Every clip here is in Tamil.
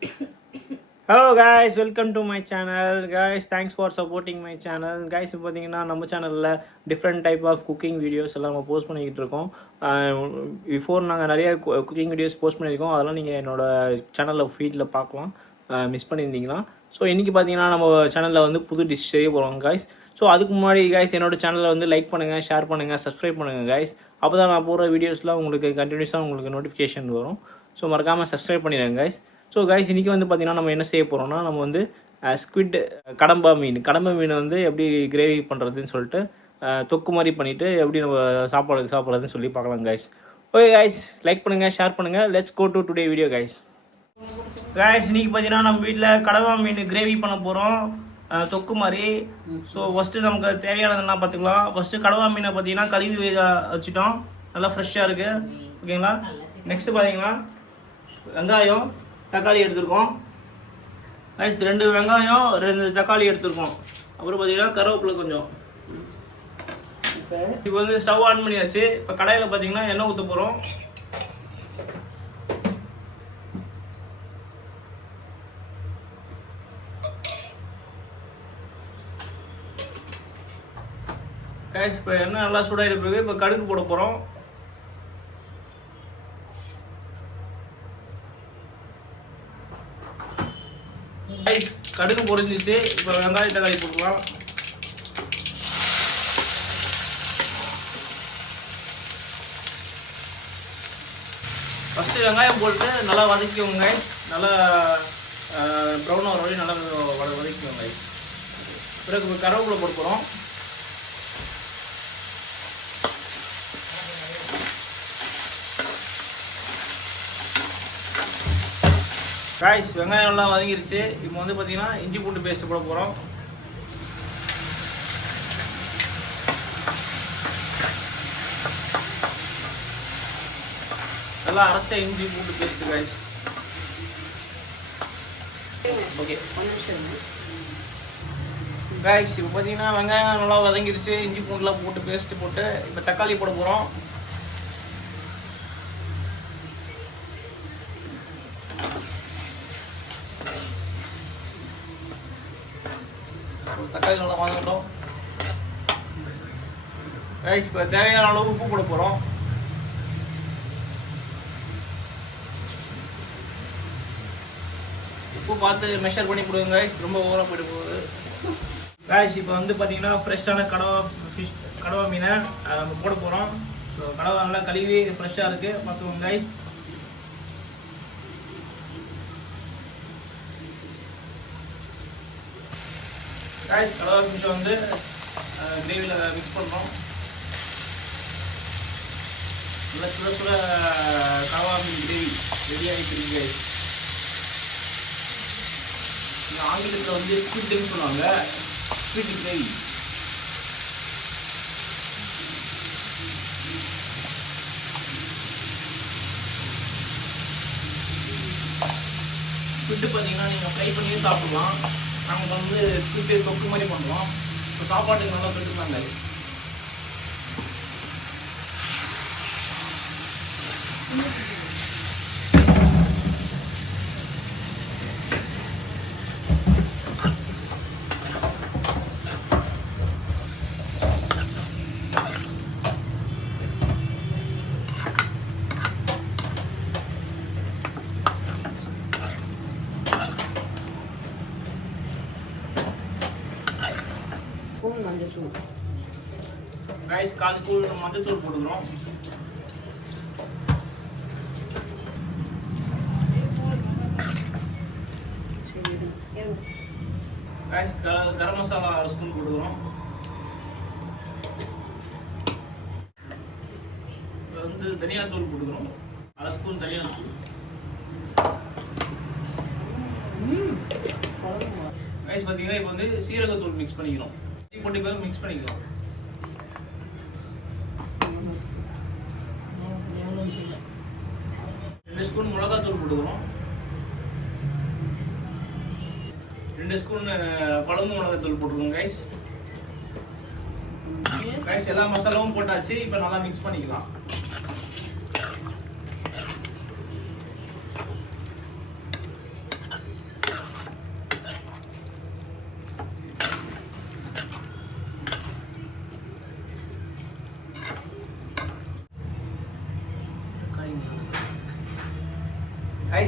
Hello guys, welcome to my channel. Guys, thanks for supporting my channel. Guys, இப்போ பார்த்தீங்கன்னா நம்ம சேனலில் different type of cooking videos எல்லாம் நம்ம போஸ்ட் பண்ணிக்கிட்டு இருக்கோம். பிஃபோர் நாங்கள் நிறைய குக்கிங் வீடியோஸ் போஸ்ட் பண்ணியிருக்கோம். அதெல்லாம் நீங்கள் என்னோடய சேனலில் ஃபீடில் பார்க்கலாம், மிஸ் பண்ணியிருந்தீங்கன்னா. ஸோ இன்றைக்கி பார்த்தீங்கன்னா நம்ம சேனலில் வந்து புது டிஷ் செய்ய போகிறோம் guys. ஸோ அதுக்கு முன்னாடி guys என்னோடய சேனலில் வந்து லைக் பண்ணுங்கள், ஷேர் பண்ணுங்கள், சப்ஸ்கிரைப் பண்ணுங்கள் guys. அப்போ தான் நான் போகிற வீடியோஸ்லாம் உங்களுக்கு கண்டினியூஸாக உங்களுக்கு நோட்டிஃபிகேஷன் வரும். ஸோ மறக்காமல் சப்ஸ்கிரைப் பண்ணிடுங்க guys. ஸோ கைஸ் இன்றைக்கி வந்து பார்த்திங்கன்னா நம்ம என்ன செய்ய போகிறோம்னா, நம்ம வந்து ஸ்குவிட் கடம்பா மீன் வந்து எப்படி கிரேவி பண்ணுறதுன்னு சொல்லிட்டு தொக்கு மாதிரி பண்ணிவிட்டு எப்படி நம்ம சாப்பிட்றதுன்னு சொல்லி பார்க்கலாம் கைஸ். ஓகே கைஸ், லைக் பண்ணுங்கள், ஷேர் பண்ணுங்கள். Let's go to today video guys. Guys இன்றைக்கி பார்த்தீங்கன்னா நம்ம வீட்டில் கடம்பா மீன் கிரேவி பண்ண போகிறோம், தொக்கு மாதிரி. ஸோ ஃபஸ்ட்டு நமக்கு தேவையானதெல்லாம் பார்த்துக்கலாம். ஃபஸ்ட்டு கடம்பா மீனை பார்த்தீங்கன்னா கழுவி வச்சுட்டோம், நல்லா ஃப்ரெஷ்ஷாக இருக்குது. ஓகேங்களா. நெக்ஸ்ட்டு பார்த்தீங்கன்னா வெங்காயம், தக்காளி எடுத்துருக்கோம் ரைஸ், 2 வெங்காயம் 2 தக்காளி எடுத்துருக்கோம். அப்புறம் பார்த்தீங்கன்னா கருவேப்பிலை கொஞ்சம். இப்போ வந்து ஸ்டவ் ஆன் பண்ணியாச்சு. இப்போ கடாயில் பார்த்தீங்கன்னா எண்ணெய் ஊற்ற போகிறோம். இப்போ எண்ணெய் நல்லா சூடாகிட்டு பிறகு இப்போ கடுகு போட போகிறோம். கடுகு பொரிஞ்சிச்சு. இப்போ வெங்காயம் தக்காளி போட்டுக்கலாம். ஃபஸ்ட்டு வெங்காயம் போட்டு நல்லா வதக்கிக்கோங்க, நல்லா ப்ரௌன் ஆகிற வரையும் நல்லா வதக்கிக்கோங்க. பிறகு கருவேப்பிலை போட்டு போகிறோம். காய்ஸ் வெங்காயம் எல்லாம் வதங்கிருச்சு. இப்போ வந்து பார்த்தீங்கன்னா இஞ்சி பூண்டு பேஸ்ட்டு போட போகிறோம். நல்லா அரைச்ச இஞ்சி பூண்டு பேஸ்ட்டு காய்ஸ். ஓகே காய்ஸ், இப்போ பார்த்தீங்கன்னா வெங்காயம் நல்லா வதங்கிருச்சு, இஞ்சி பூண்டுலாம் போட்டு பேஸ்ட்டு போட்டு இப்போ தக்காளி போட போகிறோம். தக்காளி நல்லா வதங்கட்டும். இப்போ தேவையான அளவு உப்பு போட போகிறோம். உப்பு பார்த்து மெஷர் பண்ணி கொடுங்க, ரொம்ப ஓவராக போயிட்டு போகுது. இப்போ வந்து பார்த்தீங்கன்னா ஃப்ரெஷ்ஷான கடவா மீனை நம்ம போட போகிறோம். ஸோ கடவா நல்லா கழுவி ஃப்ரெஷ்ஷாக இருக்குது பார்த்துக்கோங்க கைஸ். கைஸ் கடவா மீனை வந்து கிரேவியில் மிக்ஸ் பண்ணுறோம். நல்லா சுட சுட கடவா மீன் கிரேவி ரெடி ஆகிட்டு கைஸ். ஆங்கிலத்தில் வந்து ஸ்குவிட்னு சொல்லுவாங்க, ஸ்குவிட் கிரேவி. ஸ்குவிட் பார்த்தீங்கன்னா நீங்கள் ஃப்ரை பண்ணியே சாப்பிடலாம். நாங்கள் வந்து ஸ்குவிட் தொக்கு மாதிரி பண்ணுறோம். இப்போ சாப்பாட்டுக்கு நல்லா தொட்டுக்கலாங்க. கைஸ் 1/4 ஸ்பூன் மஞ்சத்தூள் போட்டுக்கிறோம். கைஸ் கரம் மசாலா 1 ஸ்பூன் போட்டுக்கிறோம். வந்து தனியாத்தூள் போட்டுக்கிறோம், 1/2 ஸ்பூன் தனியாத்தூள். கைஸ் பார்த்தீங்கன்னா இப்போ வந்து சீரகத்தூள் மிக்ஸ் பண்ணிக்கிறோம். போட்டு இப்போ மிக்ஸ் பண்ணிக்கலாம். ஸ்பூன் மிளகாத்தூள் போட்டுக்கிறோம். 2 ஸ்பூன் குழம்பு மிளகாத்தூள் போட்டுருக்கோம் கைஸ். கைஸ் எல்லா மசாலாவும் போட்டாச்சு. இப்போ நல்லா மிக்ஸ் பண்ணிக்கலாம்.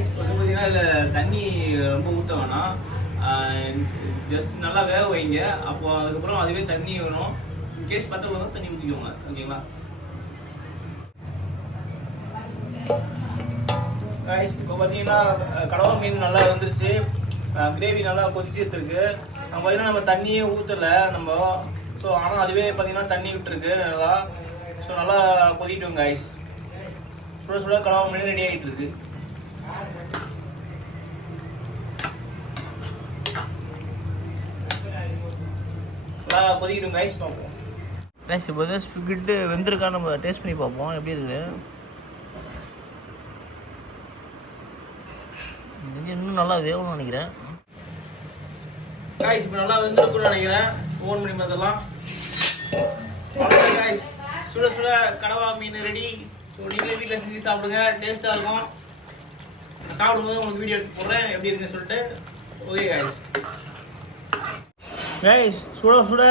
கைஸ் வந்து பார்த்தீங்கன்னா இதில் தண்ணி ரொம்ப ஊற்ற வேணாம், ஜஸ்ட் நல்லா வேக வைங்க. அப்போ அதுக்கப்புறம் அதுவே தண்ணி வேணும். இன்கேஸ் பத்தல வந்து தண்ணி ஊற்றிக்கோங்க, ஓகேங்களா? கைஸ் இப்போ பார்த்தீங்கன்னா கடவா மீன் நல்லா வந்துருச்சு, கிரேவி நல்லா கொதிச்சிட்டு இருக்கு. நம்ம பார்த்தீங்கன்னா நம்ம தண்ணியே ஊற்றலை நம்ம, ஸோ ஆனால் அதுவே பார்த்தீங்கன்னா தண்ணி விட்டுருக்கு நல்லா. ஸோ நல்லா கொதிக்கிட்டோம் கைஸ். சுட சுட கடவா மீன் ரெடி ஆகிட்டு இருக்கு. நல்லா கொதிக்கிட்டோம் கைஸ். பார்ப்போம் கைஸ். இப்போ தான் ஸ்பிகிட்டு வெந்திருக்கா நம்ம டேஸ்ட் பண்ணி பார்ப்போம் எப்படி இருக்குது. இன்னும் நல்லா வேகணும்னு நினைக்கிறேன் கைஸ். இப்போ நல்லா வெந்திருக்குன்னு நினைக்கிறேன். ஓன் பண்ணி பார்த்துக்கலாம். கைஸ் சுட சுட கடவா மீன் ரெடி. ஸோ நீங்களே வீட்டில் செஞ்சு சாப்பிடுங்க, டேஸ்ட்டாக இருக்கும். சாப்பிடும்போது உங்களுக்கு வீடியோ எடுத்து போடுறேன் எப்படி இருக்குன்னு சொல்லிட்டு. Okay guys. கைஸ் சுட சுட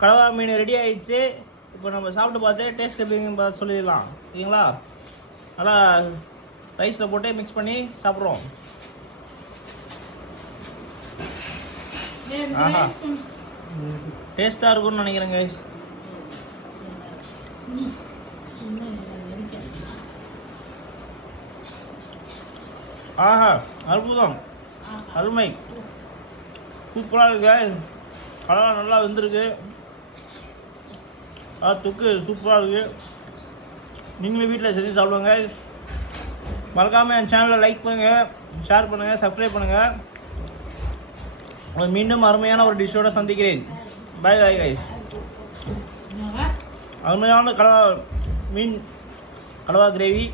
கடவா மீன் ரெடி ஆயிடுச்சு. இப்போ நம்ம சாப்பிட்டு பார்த்து டேஸ்ட் எப்படின்னு பார்த்து சொல்லிடலாம், ஓகேங்களா? நல்லா ரைஸில் போட்டு மிக்ஸ் பண்ணி சாப்பிட்றோம். ஆஹா, டேஸ்ட்டாக இருக்கும்னு நினைக்கிறேன் கைஸ். ஆஹா, அற்புதம், அருமை, சூப்பராக இருக்கு. கடவா நல்லா வெந்திருக்கு, தொக்கு சூப்பராக இருக்கு. நீங்களும் வீட்டில் செஞ்சு சாப்பிடுங்க. மறக்காமல் என் சேனலை லைக் பண்ணுங்கள், ஷேர் பண்ணுங்கள், சப்ஸ்கிரைப் பண்ணுங்கள். மீண்டும் அருமையான ஒரு டிஷ்ஷோட சந்திக்கிறேன். Bye bye guys. அருமையான கடவா மீன் கடவா கிரேவி.